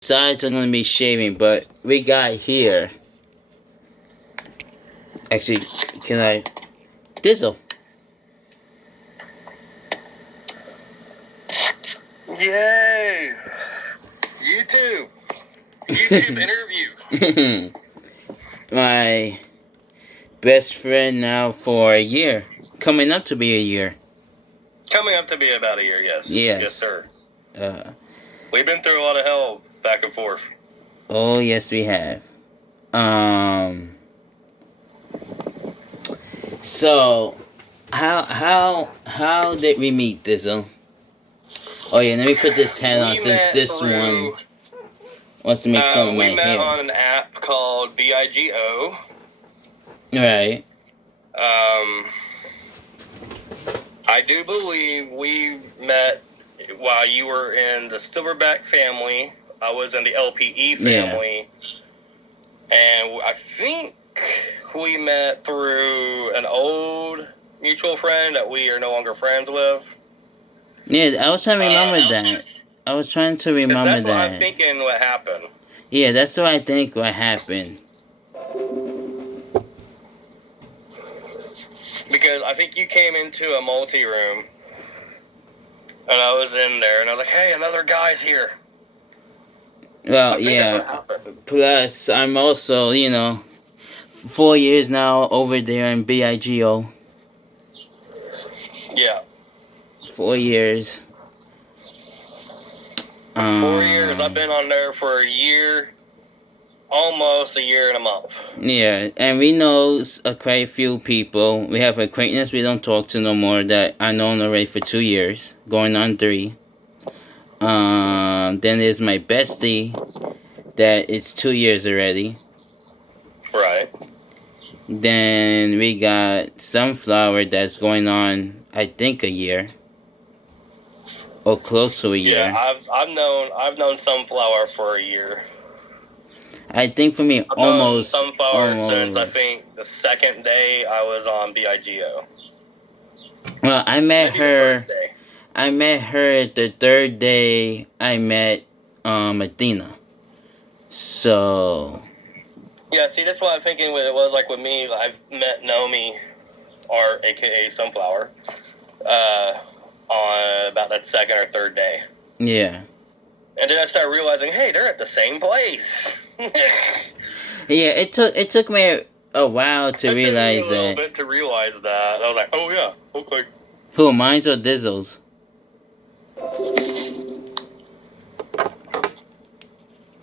Besides, I'm gonna be shaving, but we got here. Actually, can I? Dizzle. Yay! YouTube interview. My best friend now for a year. Coming up to be a year. Coming up to be about a year, yes. Yes. Yes, sir. We've been through a lot of hell back and forth. Oh, yes, we have. So, how did we meet, Dizzle? Oh yeah, let me put this hat on since this one wants to make fun of my hair. We met on an app called BIGO. Right. I do believe we met while you were in the Silverback family. I was in the LPE family. Yeah. And I think we met through an old mutual friend that we are no longer friends with. Yeah, I was trying to remember that. I was trying to remember that's that. What I'm thinking what happened. Yeah, that's what I think what happened. Because I think you came into a multi-room, and I was in there, and I was like, hey, another guy's here. Well, yeah. Plus, I'm also, 4 years now over there in BIGO. Yeah. 4 years. 4 years. I've been on there for a year, almost a year and a month. Yeah, and we know quite a few people. We have acquaintances we don't talk to no more that I known already for 2 years, going on 3. Then there's my bestie that it's 2 years already. Right. Then we got Sunflower that's going on, I think, a year. Or close to a year. Yeah, I've known Sunflower for a year. I think for me, I've known Sunflower since I think the second day I was on BIGO. Well, I met her. I met her the third day I met Athena. So. Yeah, see, that's what I'm thinking. It was like with me. I've met Nomi, or AKA Sunflower, on about that second or third day. Yeah. And then I started realizing, hey, they're at the same place. Yeah, it took me a while to realize that. A little bit to realize that. I was like, oh yeah, okay. Who, mine's or Dizzle's?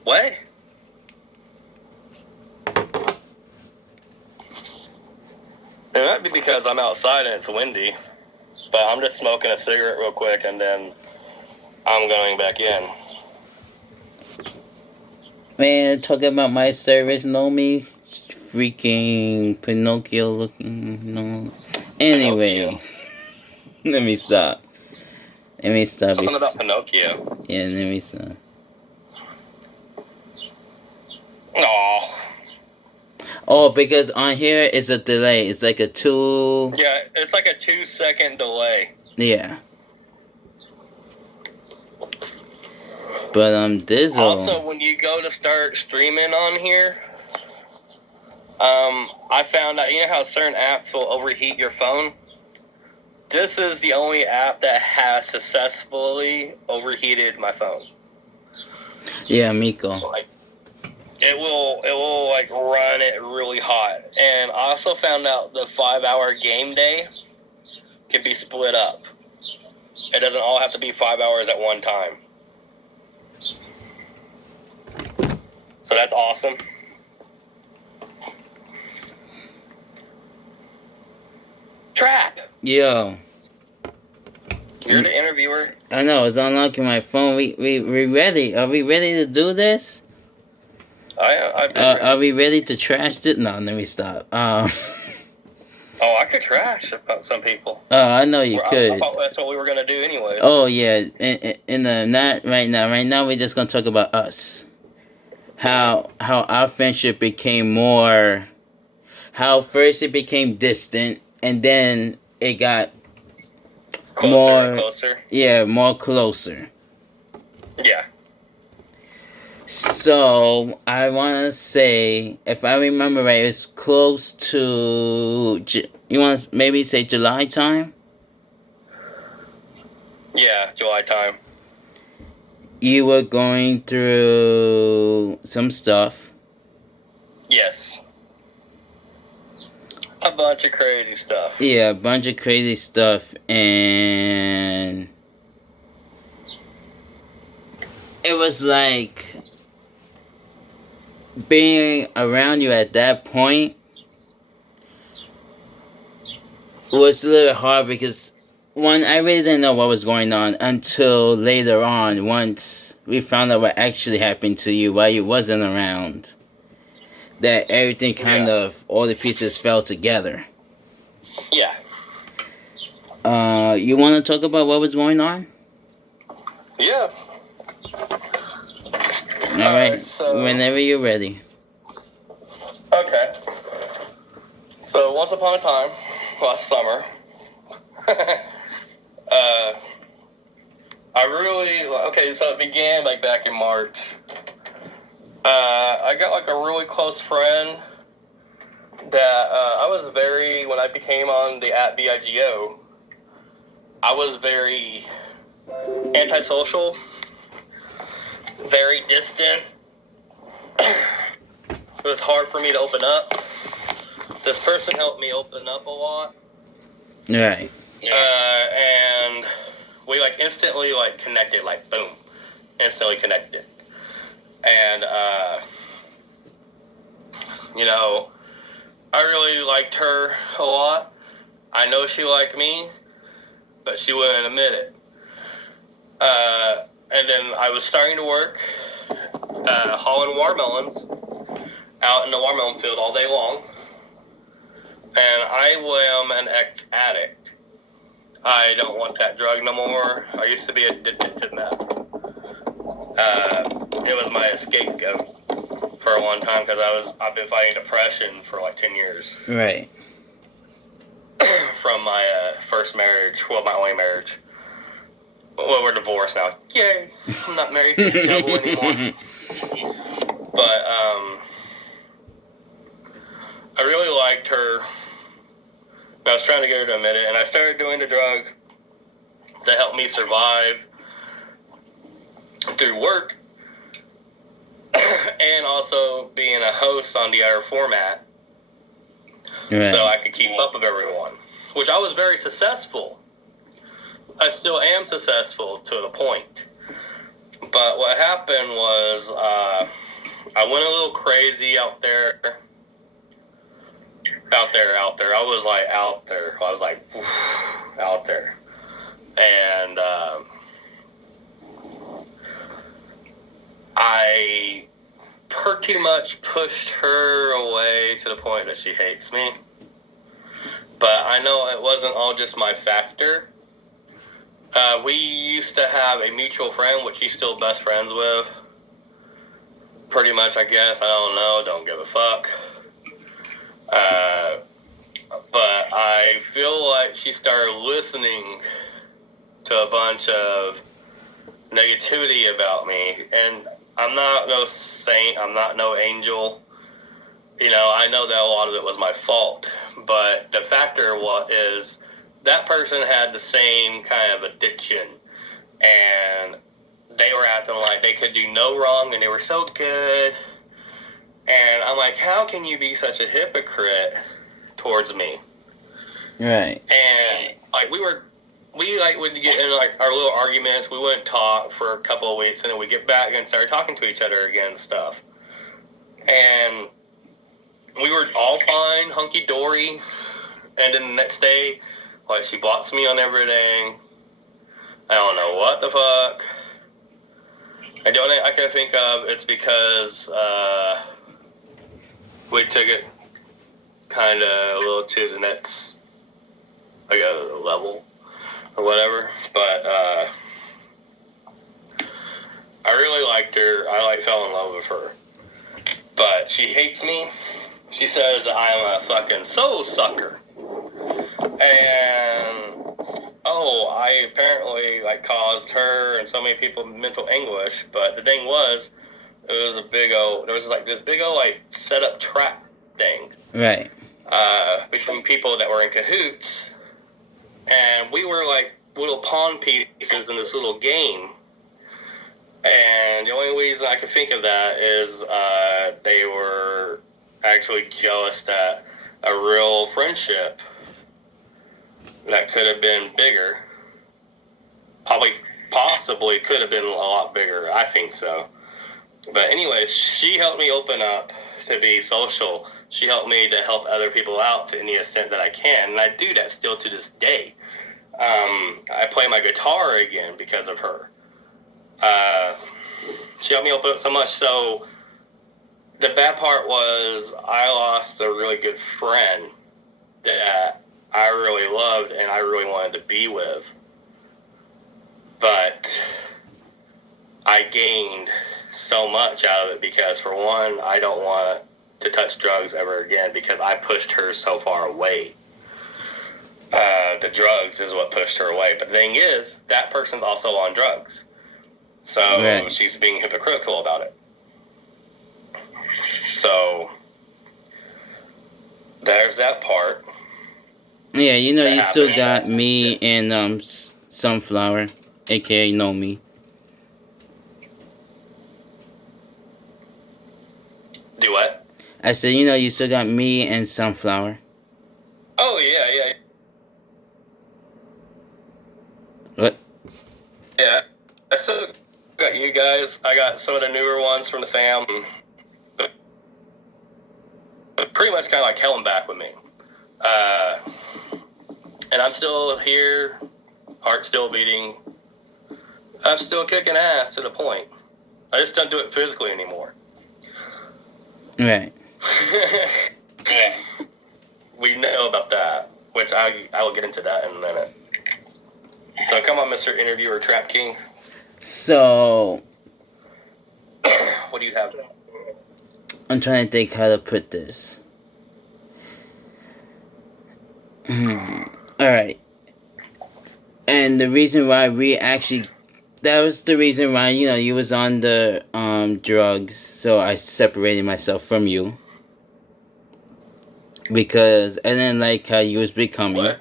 What? It might be because I'm outside and it's windy. But I'm just smoking a cigarette real quick and then I'm going back in. Man, talking about my service, know me? Freaking Pinocchio looking, no. Anyway, let me stop. Something about Pinocchio. Yeah, let me stop. Aww. Oh, because on here it's a delay. It's like a 2... Yeah, it's like a 2-second delay. Yeah. But Dizzle. Also, when you go to start streaming on here, I found out, you know how certain apps will overheat your phone? This is the only app that has successfully overheated my phone. Yeah, Miko. It will like run it really hot. And I also found out the 5-hour game day can be split up. It doesn't all have to be 5 hours at one time. So that's awesome. Trap! Yo. You're the interviewer. I know, it's unlocking my phone. We ready? Are we ready to do this? Are we ready to trash it? No, let me stop. Oh, I could trash about some people. Oh, I know you could. I thought that's what we were gonna do anyway. Oh yeah, not right now. Right now, we're just gonna talk about us. How our friendship became more. How first it became distant, and then it got closer. Yeah, more closer. Yeah. So I want to say, if I remember right, it's close to. You want to maybe say July time? Yeah, July time. You were going through some stuff. Yes. A bunch of crazy stuff. Yeah, a bunch of crazy stuff, and it was like being around you at that point was a little hard because one, I really didn't know what was going on until later on, once we found out what actually happened to you while you wasn't around. That everything kind of, all the pieces fell together. Yeah. You want to talk about what was going on? Yeah. Alright, so whenever you're ready. Okay. So once upon a time, last summer, I really so it began like back in March. I got like a really close friend that I was very when I became on the at BIGO. I was very antisocial, very distant. It was hard for me to open up. This person helped me open up a lot. Right. And we like instantly like connected, like boom, instantly connected. And I really liked her a lot. I know she liked me, but she wouldn't admit it. And then I was starting to work hauling watermelons out in the watermelon field all day long. And I am an ex-addict. I don't want that drug no more. I used to be addicted to meth. It was my scapegoat for a long time because I've been fighting depression for like 10 years. Right. From my first marriage, well, my only marriage. Well, we're divorced now. Yay! I'm not married to the devil anymore. But I really liked her. I was trying to get her to admit it, and I started doing the drug to help me survive through work, and also being a host on the other format, so I could keep up with everyone, which I was very successful. I still am successful to the point. But what happened was I went a little crazy out there. I was like out there. I was like out there. And I pretty much pushed her away to the point that she hates me. But I know it wasn't all just my factor. We used to have a mutual friend, which he's still best friends with. Pretty much, I guess. I don't know. Don't give a fuck. But I feel like she started listening to a bunch of negativity about me. And I'm not no saint. I'm not no angel. I know that a lot of it was my fault. But the factor is that person had the same kind of addiction. And they were acting like they could do no wrong and they were so good. And I'm like, how can you be such a hypocrite towards me? Right. And like we would get in like our little arguments. We wouldn't talk for a couple of weeks, and then we get back and start talking to each other again and stuff. And we were all fine, hunky dory. And then the next day, like she blocks me on everything. I don't know what the fuck. The only I can think of it's because we took it kind of a little to the next level or whatever. But I really liked her. I fell in love with her. But she hates me. She says I'm a fucking soul sucker. And I apparently caused her and so many people mental anguish. But the thing was, It was a big old. There was like this big old like set up trap thing. Right. Between people that were in cahoots, and we were like little pawn pieces in this little game. And the only reason I could think of that is they were actually jealous that a real friendship that could have been bigger, possibly could have been a lot bigger. I think so. But anyways, she helped me open up to be social. She helped me to help other people out to any extent that I can, and I do that still to this day. I play my guitar again because of her. She helped me open up so much. So the bad part was I lost a really good friend that I really loved and I really wanted to be with. But I gained so much out of it because, for one, I don't want to touch drugs ever again because I pushed her so far away. The drugs is what pushed her away. But the thing is, that person's also on drugs. So right. She's being hypocritical about it. So there's that part. Yeah, you know, you still got me and Sunflower, aka Know Me. Do what? I said, you know, you still got me and Sunflower. Oh, yeah. What? Yeah. I still got you guys. I got some of the newer ones from the fam. But pretty much kind of like hell and back with me. And I'm still here, heart still beating. I'm still kicking ass to the point. I just don't do it physically anymore. Right. Yeah. We know about that, which I will get into that in a minute. So come on, Mr. Interviewer Trap King. So, what do you have? I'm trying to think how to put this. Alright. And the reason why that was the reason why, you know, you was on the drugs, so I separated myself from you. Because I didn't like how you was becoming. What?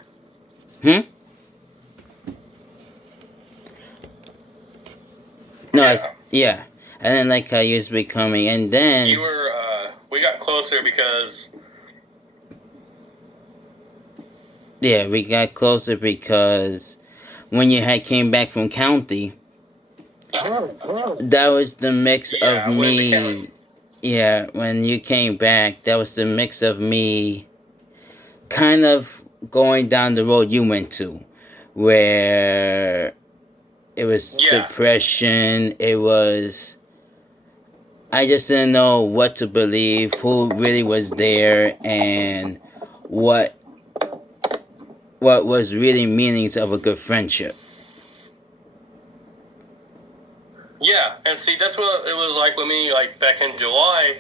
No, yeah. I didn't like how you was becoming, and then you were. We got closer because. Yeah, we got closer because when you had came back from county, that was the mix of me. Yeah, when you came back, that was the mix of me kind of going down the road you went to, where it was depression, it was... I just didn't know what to believe, who really was there, and what was really meanings of a good friendship. Yeah, and see, that's what it was like with me, like, back in July,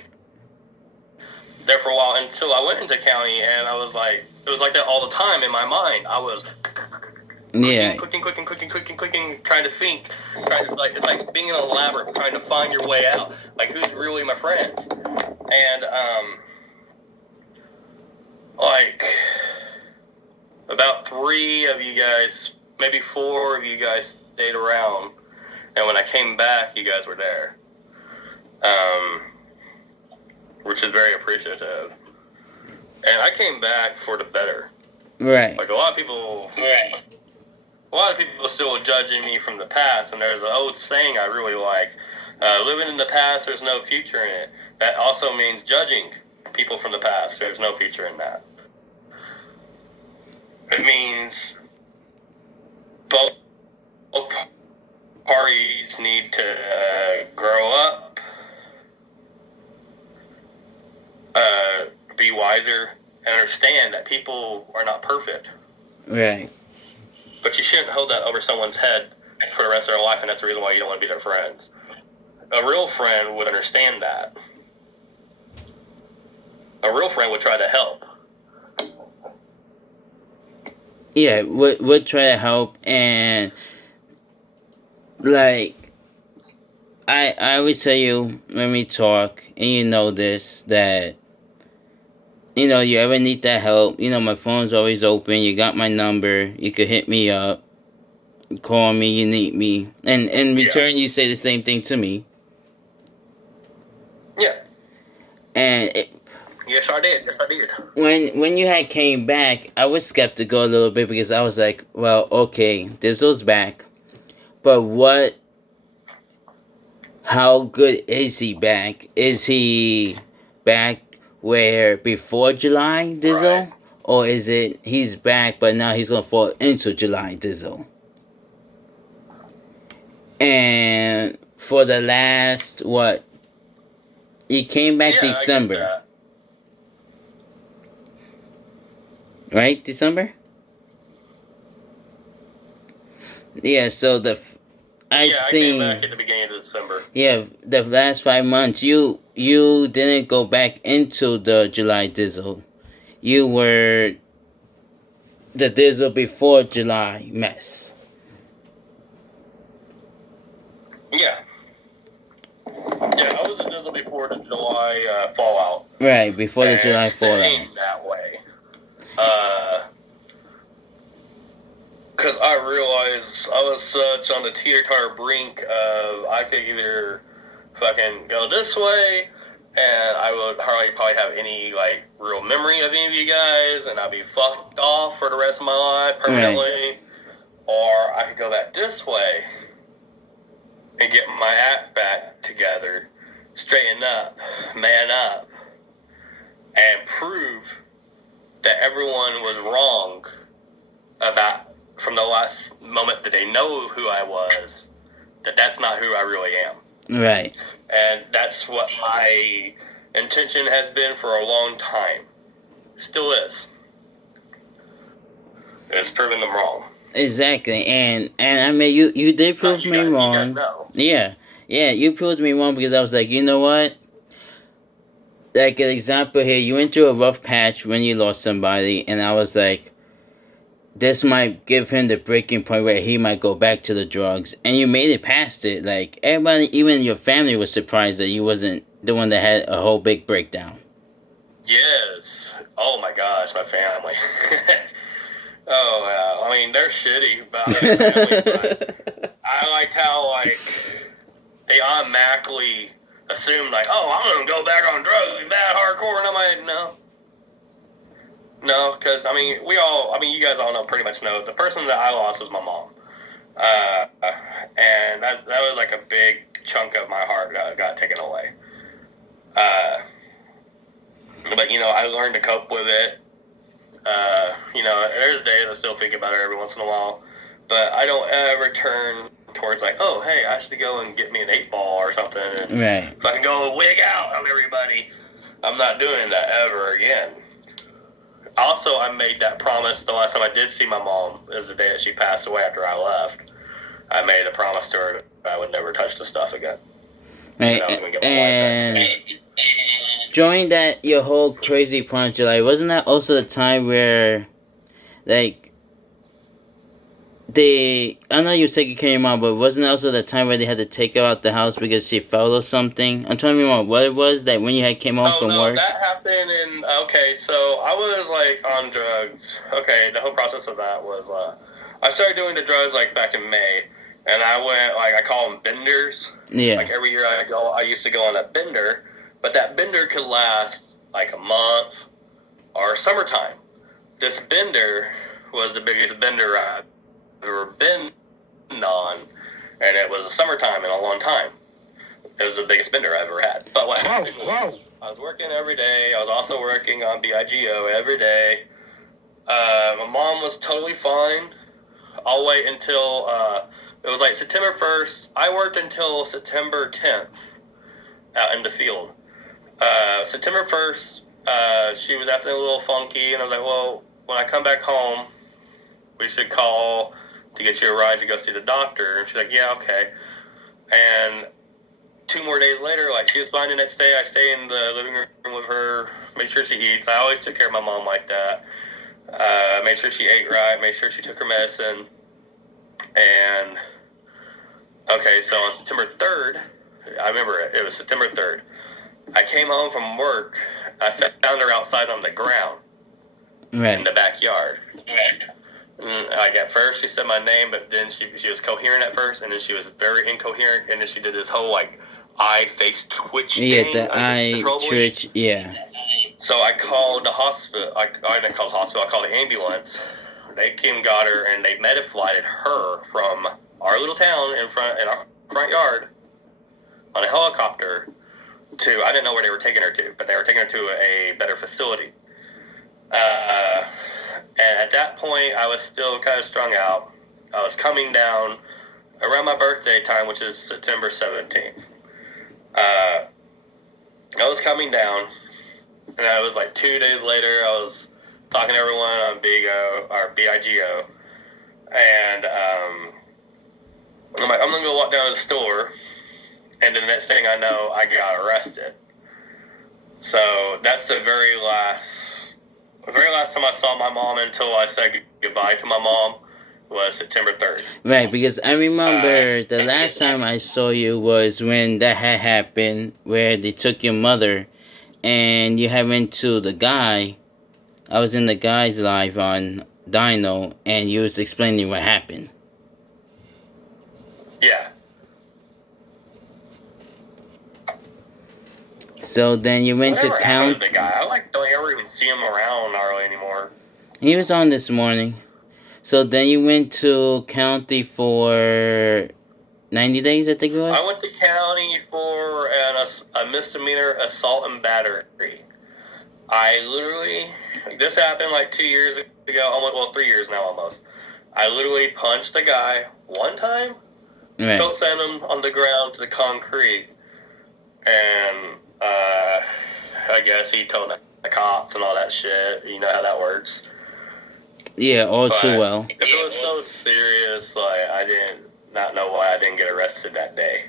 there for a while, until I went into county, and I was like, it was like that all the time in my mind. I was clicking, trying to think, it's like being in a labyrinth, trying to find your way out, like, who's really my friends, and, like, about 3 of you guys, maybe 4 of you guys stayed around. And when I came back, you guys were there. Which is very appreciative. And I came back for the better. Right. Like, a lot of people still judging me from the past. And there's an old saying I really like. Living in the past, there's no future in it. That also means judging people from the past. There's no future in that. It means both parties need to grow up, be wiser, and understand that people are not perfect. Right. But you shouldn't hold that over someone's head for the rest of their life, and that's the reason why you don't want to be their friends. A real friend would understand that. A real friend would try to help. Yeah, would try to help, and like I always tell you when we talk, and you know this, that you ever need that help, my phone's always open. You got my number. You could hit me up, call me. You need me, and in return, you say the same thing to me. Yeah. And yes, I did. Yes, I did. When you had came back, I was skeptical a little bit because I was like, well, okay, Dizzle's back, but what? How good is he back? Is he back where before July Dizzle, Right. or is it he's back but now he's gonna fall into July Dizzle? And for the last what? He came back December, I get right? December. Yeah. So I came back at the beginning of December. Yeah, the last 5 months, you didn't go back into the July Dizzle. You were the Dizzle before July mess. Yeah. Yeah, I was a Dizzle before the July fallout. Right, before the July fallout. That way. Because I realized I was such on the teeter-totter brink of I could either fucking go this way, and I would hardly probably have any real memory of any of you guys, and I'd be fucked off for the rest of my life permanently, Right. or I could go back this way and get my act back together, straighten up, man up, and prove that everyone was wrong about from the last moment that they know who I was, that's not who I really am. Right. And that's what my intention has been for a long time. Still is. It's proving them wrong. Exactly, and I mean you did prove me wrong. You guys know. Yeah, you proved me wrong because I was like, you know what? Like an example here, you went through a rough patch when you lost somebody, and I was like, this might give him the breaking point where he might go back to the drugs, and you made it past it. Like everybody, even your family, was surprised that you wasn't the one that had a whole big breakdown. Yes. Oh my gosh, my family. Oh, I mean, they're shitty about it. But I like how they automatically assume oh, I'm gonna go back on drugs, be bad hardcore, and I'm like, no. No, because, you guys all pretty much know, the person that I lost was my mom. And that was a big chunk of my heart got taken away. But, I learned to cope with it. There's days I still think about her every once in a while. But I don't ever turn towards oh, hey, I should go and get me an 8-ball or something. And right. If I can go wig out on everybody, I'm not doing that ever again. Also, I made that promise the last time I did see my mom is the day that she passed away after I left. I made a promise to her that I would never touch the stuff again. Right. And during that your whole crazy punch, wasn't that also the time where, I know you said you came out, but wasn't that also the time where they had to take her out the house because she fell or something? I'm trying to remember what it was that when you had came home from work. That happened so I was on drugs. Okay, the whole process of that was I started doing the drugs back in May, and I went I call them benders. Yeah. Every year I used to go on that bender, but that bender could last a month or summertime. This bender was the biggest bender I've ever been on, and it was the summertime in a long time. It was the biggest bender I ever had. But what happened was, I was working every day. I was also working on BIGO every day. My mom was totally fine. I'll wait until it was September 1st. I worked until September 10th out in the field. September 1st, she was acting a little funky, and I was like, well, when I come back home, we should call to get you a ride to go see the doctor. And she's like, yeah, okay. And 2 more days later, she was fine the next day. I stay in the living room with her, make sure she eats. I always took care of my mom like that. Made sure she ate right, made sure she took her medicine. And, okay, so on September 3rd, I remember it. It was September 3rd. I came home from work. I found her outside on the ground in the backyard. Like at first she said my name, but then she was coherent at first, and then she was very incoherent, and then she did this whole like eye face twitch thing. Yeah, the eye twitch. Yeah. So I called the hospital. I didn't call the hospital. I called the ambulance. They came, got her, and they medi-flighted her from our little town in our front yard on a helicopter to, I didn't know where they were taking her to, but they were taking her to a better facility. And at that point, I was still kind of strung out. I was coming down around my birthday time, which is September 17th. I was coming down, and I was like 2 days later, I was talking to everyone on BIGO, and I'm like, I'm going to go walk down to the store, and then the next thing I know, I got arrested. So that's the very last time I saw my mom until I said goodbye to my mom was September 3rd. Right, because I remember the last time I saw you was when that had happened, where they took your mother, and you had went to the guy. I was in the guy's live on Dino, and you was explaining what happened. Yeah. So then you went to count. The guy, I don't ever even see him around gnarly anymore. He was on this morning. So then you went to county for 90 days, I think it was? I went to county for a misdemeanor assault and battery. I literally, this happened like 2 years ago, 3 years now almost. I literally punched a guy one time, choke slammed him on the ground to the concrete, and I guess he told the cops and all that shit. You know how that works. Yeah, too well. It was so serious, like, I did not know why I didn't get arrested that day.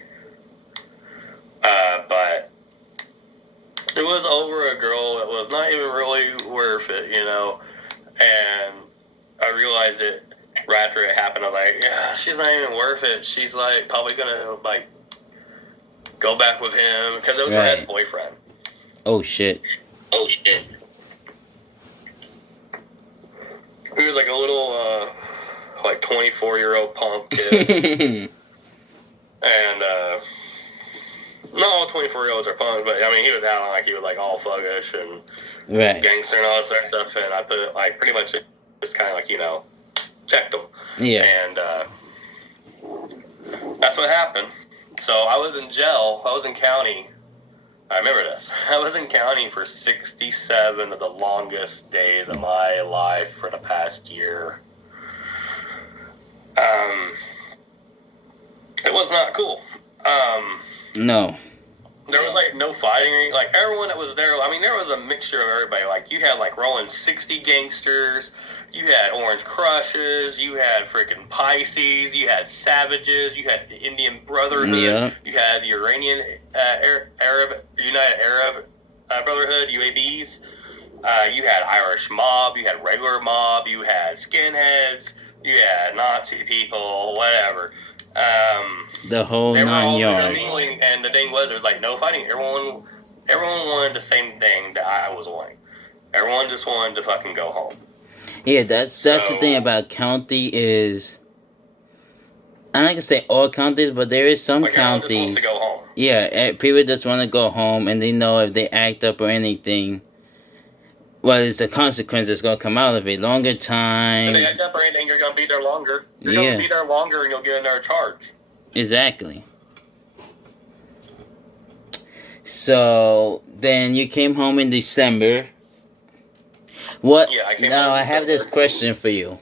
But it was over a girl that was not even really worth it, you know. And I realized it right after it happened. I'm like, yeah, she's not even worth it. She's like probably gonna like go back with him because it was her ex-boyfriend. Oh shit. He was like a little, like 24-year-old punk kid. And, not all 24-year-olds are punks, but I mean, he was out like he was like all thuggish and gangster and all this other stuff. And I put like pretty much just kind of like, you know, checked him. Yeah. And, that's what happened. So I was in jail. I was in county. I remember this. I was in county for 67 of the longest days of my life for the past year. It was not cool. No. There was like no fighting. Like everyone that was there, I mean, there was a mixture of everybody. Like you had like rolling 60 gangsters. You had Orange Crushes, you had freaking Pisces, you had Savages, you had the Indian Brotherhood, you had the Iranian United Arab Brotherhood, UABs, you had Irish Mob, you had regular mob, you had skinheads, you had Nazi people, whatever. The whole 9 yards. And the thing was, there was like no fighting. Everyone wanted the same thing that I was wanting. Everyone just wanted to fucking go home. Yeah, that's the thing about county is, I'm not gonna say all counties, but there is some counties. Just wants to go home. Yeah, people just want to go home, and they know if they act up or anything, well, it's the consequence that's gonna come out of it. Longer time. If they act up or anything, you're gonna be there longer. You're gonna be there longer, and you'll get another charge. Exactly. So then you came home in December. What? Yeah, now I have this question for you.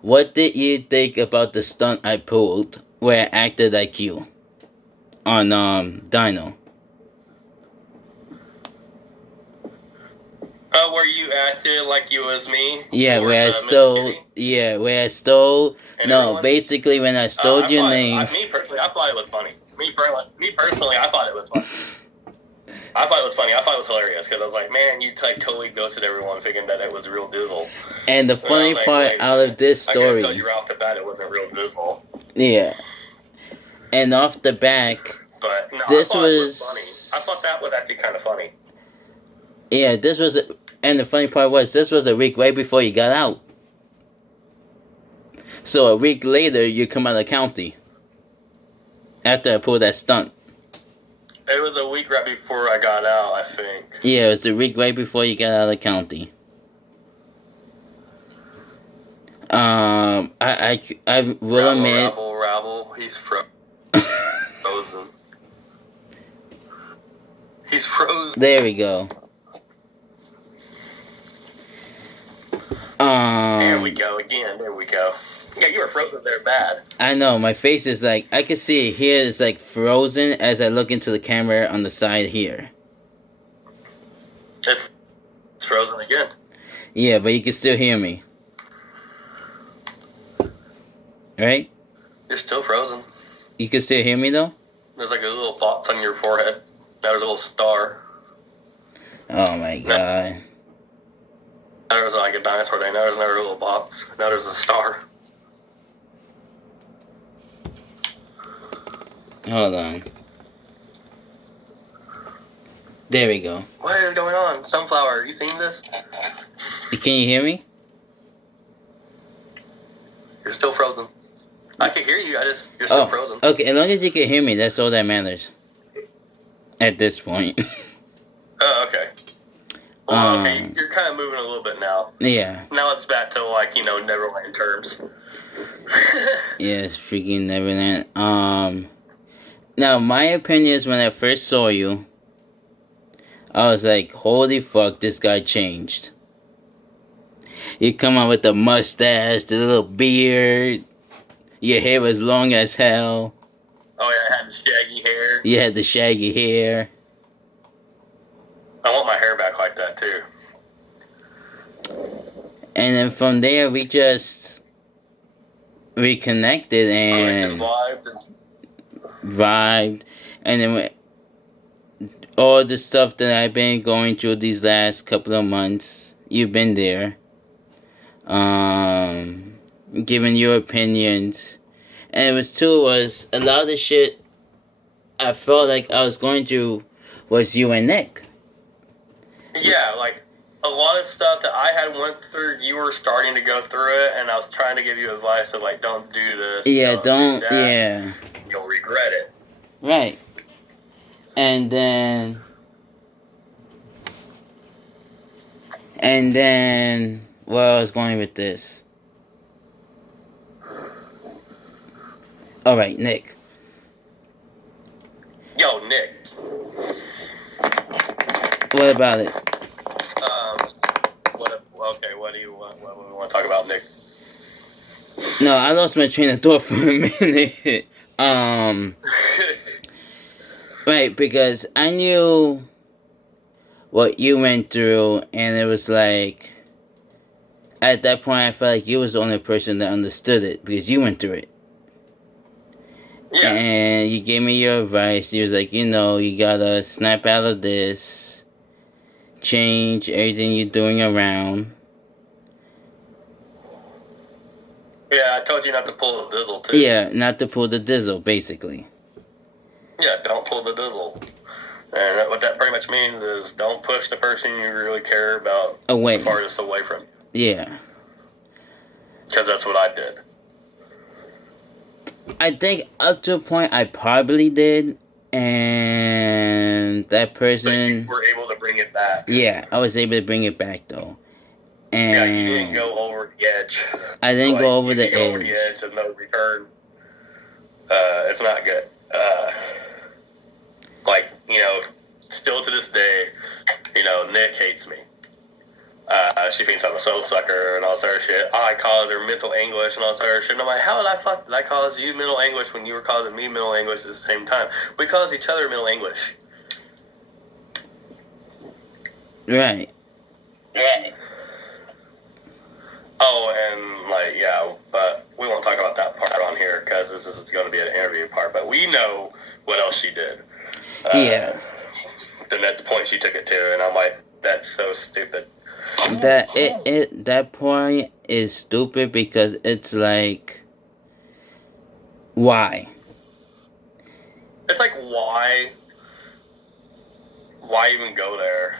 What did you think about the stunt I pulled where I acted like you on Dino? Where you acted like you was me? Yeah, where I stole. Yeah, where I stole. Basically when I stole your name. Me personally, I thought it was funny. Me personally, I thought it was funny. I thought it was funny. I thought it was hilarious because I was like, man, you like totally ghosted everyone thinking that it was real Dizzle. And the funny part out of this story, I can tell you right off the bat it wasn't real Dizzle. Yeah. And off the back, But no, this I thought was it was funny. I thought that was actually kind of funny. Yeah, this was, and the funny part was this was a week right before you got out. So a week later, you come out of county. After I pulled that stunt. It was a week right before I got out, I think. Yeah, it was the week right before you got out of county. I will admit. Rabble. He's frozen. He's frozen. There we go. There we go again. There we go. Yeah, you were frozen there bad. I know, my face is like, I can see it here, it's like frozen as I look into the camera on the side here. It's frozen again. Yeah, but you can still hear me. Right? You're still frozen. You can still hear me though? There's like a little box on your forehead. Now there's a little star. Oh my god. Now there's like a dinosaur day. Now there's another little box. Now there's a star. Hold on. There we go. What is going on? Sunflower, you seen this? Can you hear me? You're still frozen. I can hear you, you're still frozen. Okay, as long as you can hear me, that's all that matters. At this point. Oh, okay. Well, okay, you're kind of moving a little bit now. Yeah. Now it's back to, like, Neverland terms. Yeah, it's freaking Neverland. Now, my opinion is when I first saw you, I was like, holy fuck, this guy changed. You come out with the mustache, the little beard, your hair was long as hell. Oh, yeah, I had the shaggy hair. You had the shaggy hair. I want my hair back like that, too. And then from there, we just reconnected and vibed. And then all the stuff that I've been going through these last couple of months, you've been there. Giving your opinions. And it was a lot of the shit I felt like I was going through was you and Nick. Yeah, like, a lot of stuff that I had went through, you were starting to go through it, and I was trying to give you advice of, like, don't do this. Yeah, don't do that. Yeah. You'll regret it. Right. And then, where I was going with this. Alright, Nick. Yo, Nick. What about it? What do you want? What do we want to talk about, Nick? No, I lost my train of thought for a minute. Right, because I knew what you went through, and it was like, at that point, I felt like you was the only person that understood it, because you went through it. Yeah. And you gave me your advice. You was like, you gotta snap out of this, change everything you're doing around. Yeah, I told you not to pull the Dizzle, too. Yeah, not to pull the Dizzle, basically. Yeah, don't pull the Dizzle. And what that pretty much means is don't push the person you really care about away. Farthest away from you. Yeah. Because that's what I did. I think up to a point I probably did, and that person... But you were able to bring it back. Yeah, I was able to bring it back, though. And yeah, you didn't go over the edge. I didn't go over the edge. Over the edge of no return. It's not good. Still to this day, Nick hates me. She thinks I'm a soul sucker and all this other shit. I cause her mental anguish and all this other shit. And I'm like, how did I cause you mental anguish when you were causing me mental anguish at the same time? We cause each other mental anguish. Right. Yeah. Oh, and but we won't talk about that part on here because this is going to be an interview part. But we know what else she did. Yeah. The next point she took it to, and I'm like, that's so stupid. That point is stupid because it's like, why? It's like, why even go there?